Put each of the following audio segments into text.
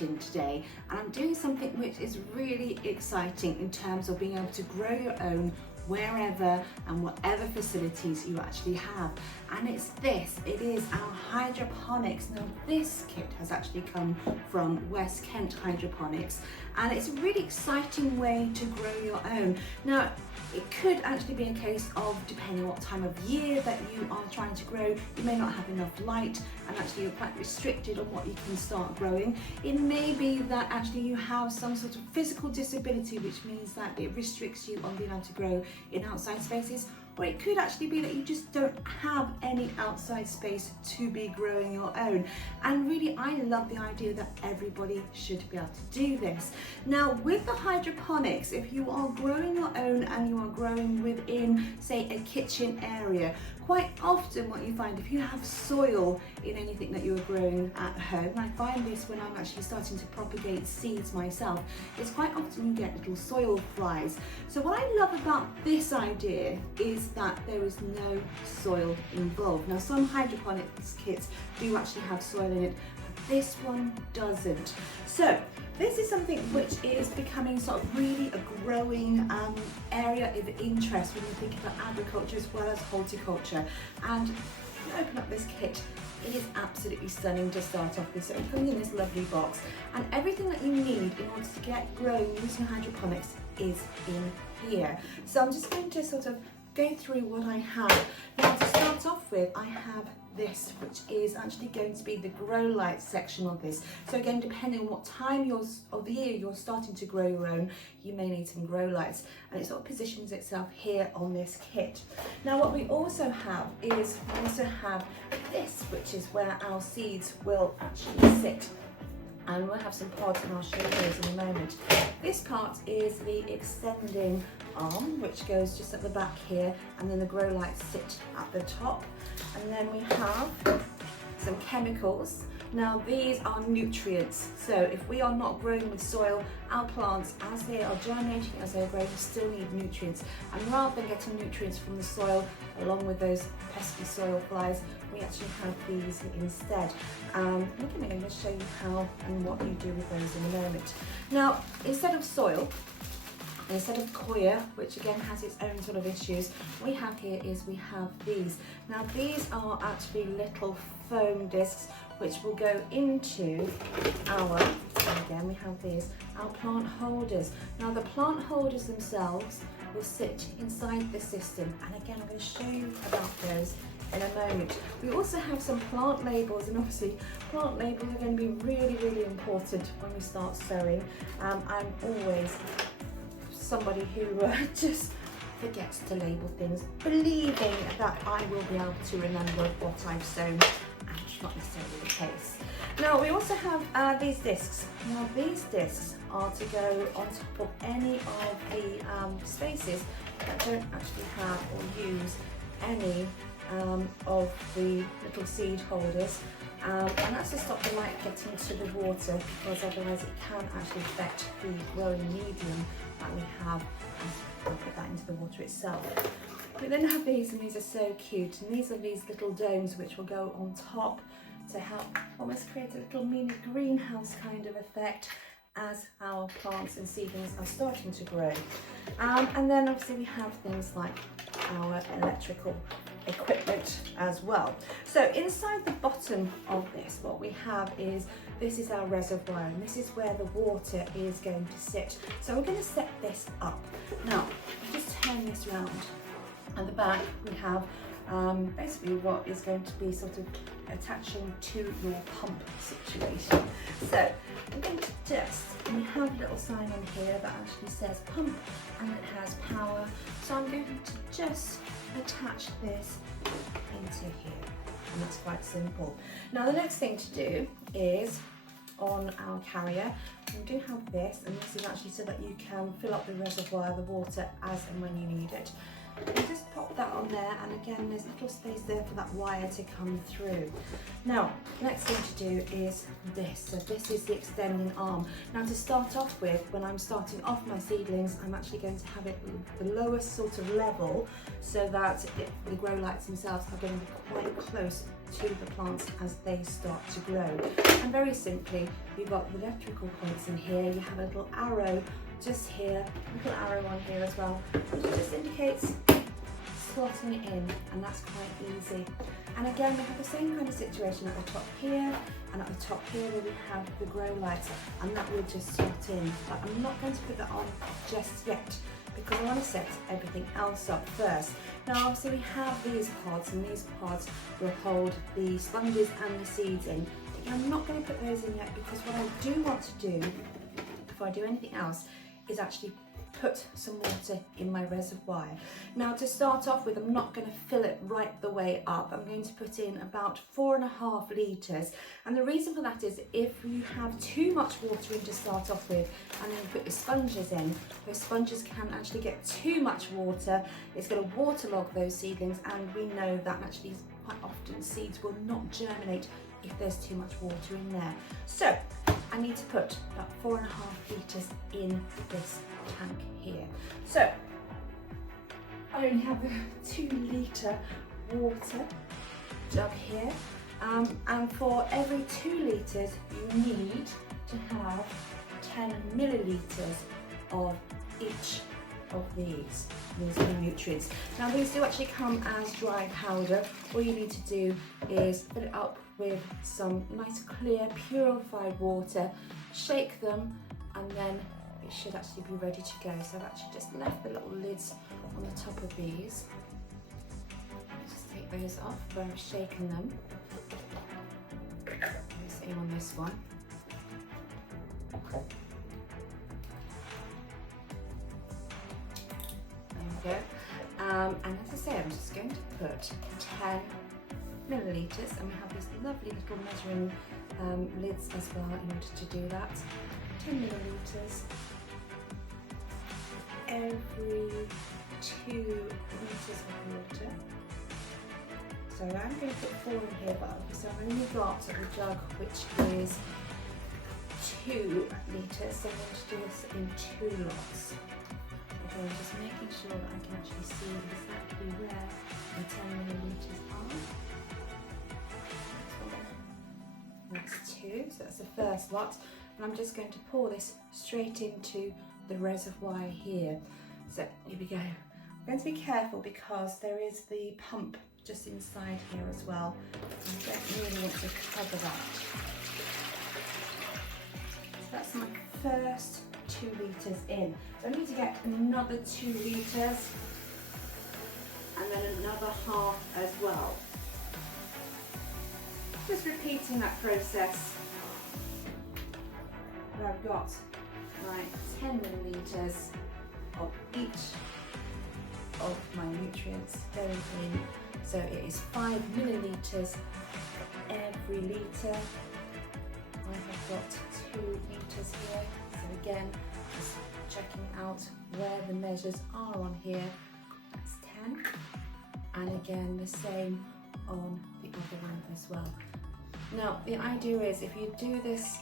kitchen today, and I'm doing something which is really exciting in terms of being able to grow your own wherever and whatever facilities you actually have. And it's this, it is our hydroponics. Now this kit has actually come from West Kent Hydroponics, and it's a really exciting way to grow your own. Now it could actually be a case of, depending on what time of year that you are trying to grow, you may not have enough light and actually you're quite restricted on what you can start growing. It may be that actually you have some sort of physical disability, which means that it restricts you on being able to grow in outside spaces, or it could actually be that you just don't have any outside space to be growing your own. And really, I love the idea that everybody should be able to do this. Now with the hydroponics, if you are growing your own and you are growing within, say, a kitchen area, quite often what you find, if you have soil in anything that you're growing at home, and I find this when I'm actually starting to propagate seeds myself, it's quite often you get little soil flies. So what I love about this idea is that there is no soil involved. Now some hydroponics kits do actually have soil in it, but this one doesn't. So this is something which is becoming sort of really a growing area of interest when you think about agriculture as well as horticulture. And if you open up this kit, it is absolutely stunning to start off with. So it comes in this lovely box, and everything that you need in order to get growing using hydroponics is in here. So I'm just going to sort of go through what I have. Now to start off with, I have this, which is actually going to be the grow light section of this. So again, depending on what time of the year you're starting to grow your own, you may need some grow lights, and it sort of positions itself here on this kit. Now what we also have is, we also have this, which is where our seeds will actually sit. And we'll have some pods, and I'll show you those in a moment. This part is the extending arm, which goes just at the back here, and then the grow lights sit at the top. And then we have some chemicals. Now these are nutrients, so if we are not growing with soil, our plants, as they are germinating, as they're growing, still need nutrients. And rather than getting nutrients from the soil along with those pesky soil flies, we actually have these instead. I'm going to show you how and what you do with those in a moment. Now instead of soil, instead of coir, which again has its own sort of issues, we have here is we have these. Now these are actually little foam discs which will go into our, again we have these, our plant holders. Now the plant holders themselves will sit inside the system, and again I'm going to show you about those in a moment. We also have some plant labels, and obviously plant labels are going to be really, really important when we start sowing. I'm always somebody who just forgets to label things, believing that I will be able to remember what I've sown, and it's not necessarily the case. Now we also have these discs. Now these discs are to go on top of any of the spaces that don't actually have or use any of the little seed holders, and that's to stop the light getting to the water, because otherwise it can actually affect the growing medium that we have, and we'll put that into the water itself. We then have these, and these are so cute, and these are these little domes which will go on top to help almost create a little mini greenhouse kind of effect as our plants and seedlings are starting to grow. And then obviously we have things like our electrical equipment as well. So inside the bottom of this, what we have is, this is our reservoir, and this is where the water is going to sit. So we're going to set this up. Now, just turn this around. At the back we have basically what is going to be sort of attaching to your pump situation. So I'm going to we have a little sign on here that actually says pump, and it has power. So I'm going to just attach this into here, and that's quite simple. Now the next thing to do is, on our carrier, we do have this, and this is actually so that you can fill up the reservoir, the water, as and when you need it. You just pop that on there, and again there's little space there for that wire to come through. Now, next thing to do is this. So this is the extending arm. Now to start off with, when I'm starting off my seedlings, I'm actually going to have it the lowest sort of level so that the grow lights themselves are going to be quite close to the plants as they start to grow. And very simply, you've got the electrical points in here, you have a little arrow just here, a little arrow on here as well, which just indicates slotting it in, and that's quite easy. And again, we have the same kind of situation at the top here and at the top here where we have the grow lights, and that will just slot in. But I'm not going to put that on just yet because I want to set everything else up first. Now obviously we have these pods, and these pods will hold the sponges and the seeds in. Again, I'm not going to put those in yet because what I do want to do before I do anything else is actually put some water in my reservoir. Now to start off with, I'm not going to fill it right the way up. I'm going to put in about 4.5 litres, and the reason for that is if you have too much water in to start off with and then you put your sponges in, those sponges can actually get too much water. It's going to waterlog those seedlings, and we know that actually quite often seeds will not germinate if there's too much water in there. So I need to put about 4.5 litres in this tank here. So I only have a 2 litre water jug here, and for every 2 litres you need to have 10 millilitres of each of these nutrients. Now these do actually come as dry powder. All you need to do is fill it up with some nice clear purified water, shake them, and then it should actually be ready to go. So I've actually just left the little lids on the top of these. Just take those off where I've shaken them. Same on this one. There we go. And as I say, I'm just going to put 10 millilitres, and we have these lovely little measuring lids as well in order to do that. 10 millilitres every 2 litres of water. So I'm going to put 4 in here, but obviously I've only got a jug which is 2 litres, so I'm going to do this in 2 lots. So I'm just making sure that I can actually see exactly where the 10 millilitres are. That's 2, so that's the first lot. And I'm just going to pour this straight into the reservoir here. So here we go. I'm going to be careful because there is the pump just inside here as well. I don't really want to cover that. So that's my first 2 litres in. So I need to get another 2 litres and then another half as well. Just repeating that process where I've got my 10 millilitres of each of my nutrients going in. So it is 5 millilitres every litre. I have got 2 litres here. So again, just checking out where the measures are on here. That's 10. And again, the same on the other one as well. Now, the idea is if you do this,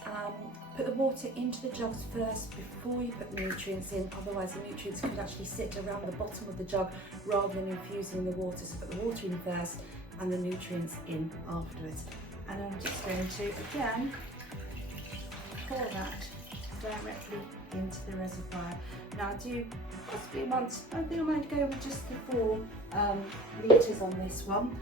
put the water into the jugs first before you put the nutrients in, otherwise the nutrients could actually sit around the bottom of the jug rather than infusing the water. So put the water in first and the nutrients in afterwards. And I'm just going to, again, pour that directly into the reservoir. Now I do possibly want, I think I might go with just the 4 litres on this one.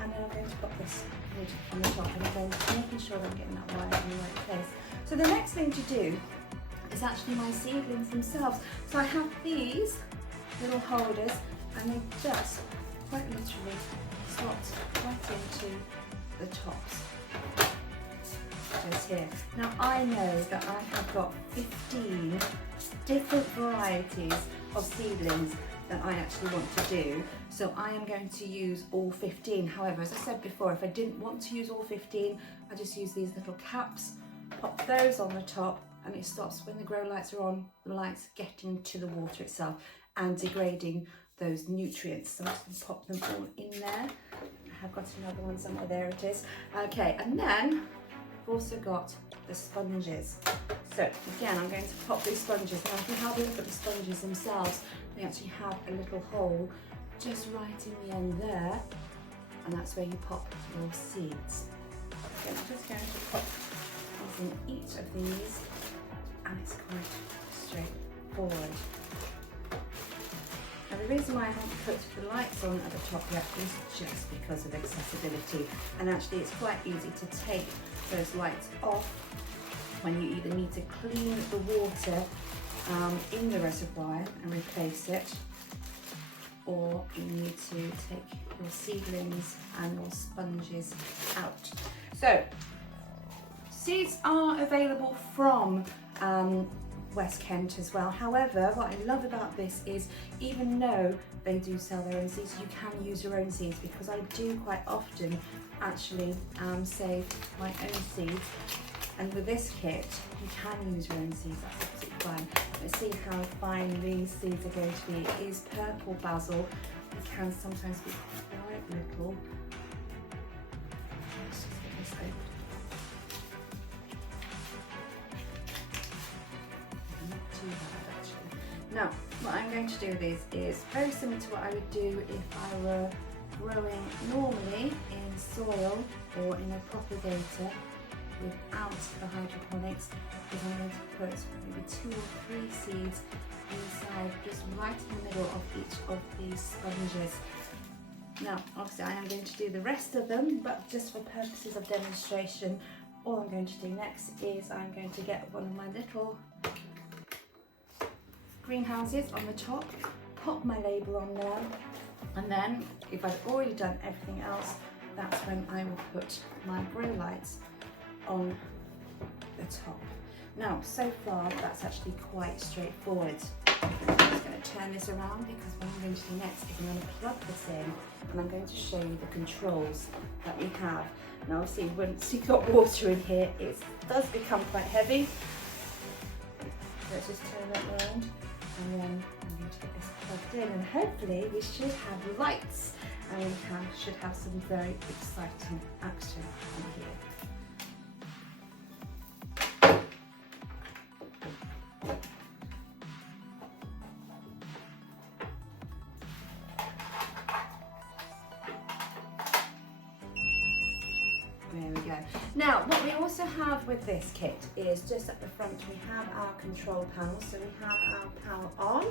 And then I'm going to put this lid on the top, and again making sure that I'm getting that wire in the right place. So the next thing to do is actually my seedlings themselves. So I have these little holders, and they just quite literally slot right into the tops. Just here. Now I know that I have got 15 different varieties of seedlings that I actually want to do, so I am going to use all 15. However, as I said before, if I didn't want to use all 15, I just use these little caps, pop those on the top, and it stops when the grow lights are on, the lights getting to the water itself and degrading those nutrients. So I'm just going to pop them all in there. I have got another one somewhere, there it is. Okay, and then I've also got the sponges. So again, I'm going to pop these sponges. Now if you have a look at the sponges themselves, they actually have a little hole just right in the end there, and that's where you pop your seeds. So I'm just going to pop these in each of these, and it's quite straightforward. Now the reason why I haven't put the lights on at the top yet is just because of accessibility, and actually it's quite easy to take those lights off when you either need to clean the water in the reservoir and replace it, or you need to take your seedlings and your sponges out. So seeds are available from West Kent as well. However, what I love about this is, even though they do sell their own seeds, you can use your own seeds, because I do quite often actually save my own seeds. And with this kit, you can use your own seeds, that's absolutely fine. Let's see how fine these seeds are going to be. It is purple basil. It can sometimes be quite little. Let's just get this open. Not too bad actually. Now, what I'm going to do with these is very similar to what I would do if I were growing normally in soil or in a propagator without the hydroponics, is I'm going to put maybe 2 or 3 seeds inside, just right in the middle of each of these sponges. Now obviously I am going to do the rest of them, but just for purposes of demonstration, all I'm going to do next is I'm going to get one of my little greenhouses on the top, pop my label on there, and then if I've already done everything else, that's when I will put my grow lights on the top. Now, so far that's actually quite straightforward. I'm just going to turn this around, because what I'm going to do next is I'm going to plug this in, and I'm going to show you the controls that we have. Now obviously once you've got water in here, it does become quite heavy. Let's just turn that around, and then I'm going to get this plugged in, and hopefully we should have lights, and we should have some very exciting action on here. There we go. Now, what we also have with this kit is, just at the front we have our control panel, so we have our power on,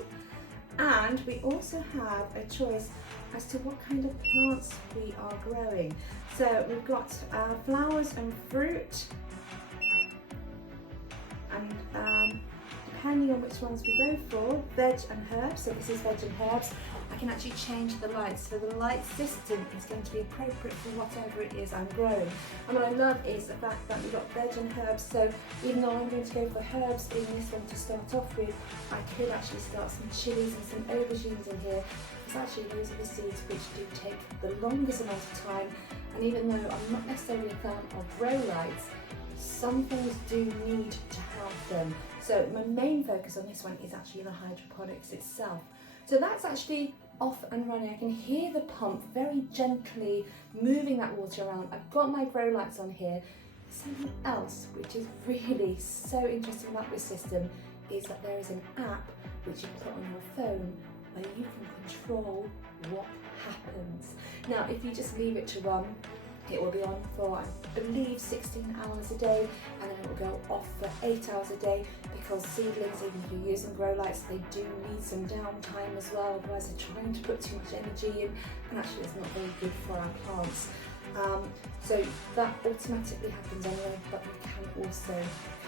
and we also have a choice as to what kind of plants we are growing. So we've got flowers and fruit, and depending on which ones we go for, veg and herbs, so this is veg and herbs, I can actually change the lights. So the light system is going to be appropriate for whatever it is I'm growing. And what I love is the fact that we've got veg and herbs, so even though I'm going to go for herbs in this one to start off with, I could actually start some chilies and some aubergines in here, because actually those are the seeds which do take the longest amount of time. And even though I'm not necessarily a fan of grow lights, some things do need to have them. So my main focus on this one is actually the hydroponics itself. So that's actually off and running. I can hear the pump very gently moving that water around. I've got my grow lights on here. Something else which is really so interesting about this system is that there is an app which you can put on your phone where you can control what happens. Now, if you just leave it to run, it will be on for, I believe, 16 hours a day, and then it will go off for 8 hours a day, because seedlings, even if you're using grow lights, they do need some downtime as well, otherwise they're trying to put too much energy in, and actually it's not very good for our plants. So that automatically happens anyway, but you can also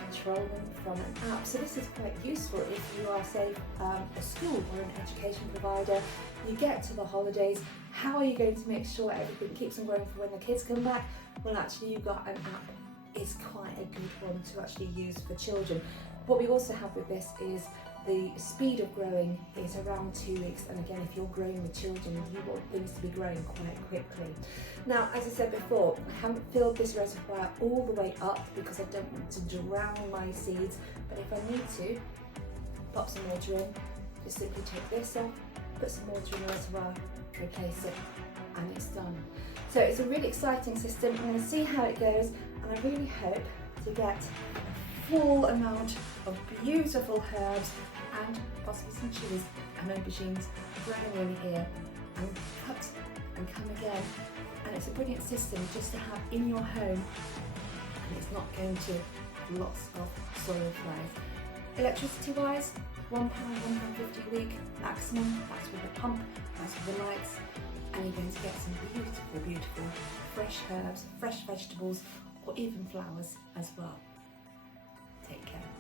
control them from an app. So this is quite useful if you are, say, a school or an education provider. You get to the holidays, how are you going to make sure everything keeps on growing for when the kids come back? Well, actually you've got an app. It's quite a good one to actually use for children. What we also have with this is the speed of growing is around 2 weeks, and again, if you're growing with children, you want things to be growing quite quickly. Now, as I said before, I haven't filled this reservoir all the way up because I don't want to drown my seeds, but if I need to, pop some water in, just simply take this off, put some water in the reservoir, replace it, and it's done. So it's a really exciting system. I'm going to see how it goes, and I really hope to get a full amount of beautiful herbs and possibly some chilies and aubergines growing in here and cut and come again. And it's a brilliant system just to have in your home, and it's not going to have lots of soil flow. Electricity wise, £1, £1.50 a week maximum. That's with the pump, that's with the lights, and you're going to get some beautiful, beautiful fresh herbs, fresh vegetables, or even flowers as well. Take care.